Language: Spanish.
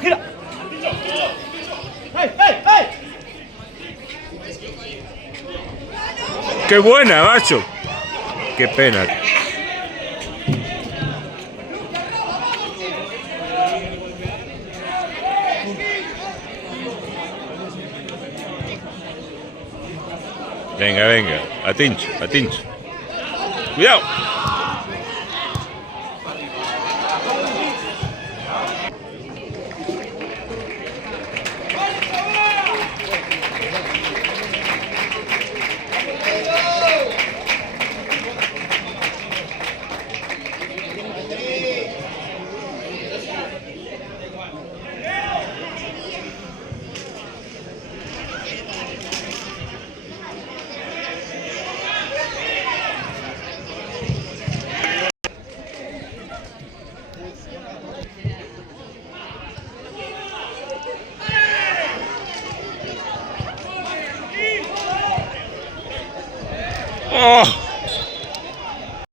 gira. ¡Qué buena, macho! ¡Qué pena! Venga, venga. Atincho, atincho. ¡Cuidado! ¡Oh!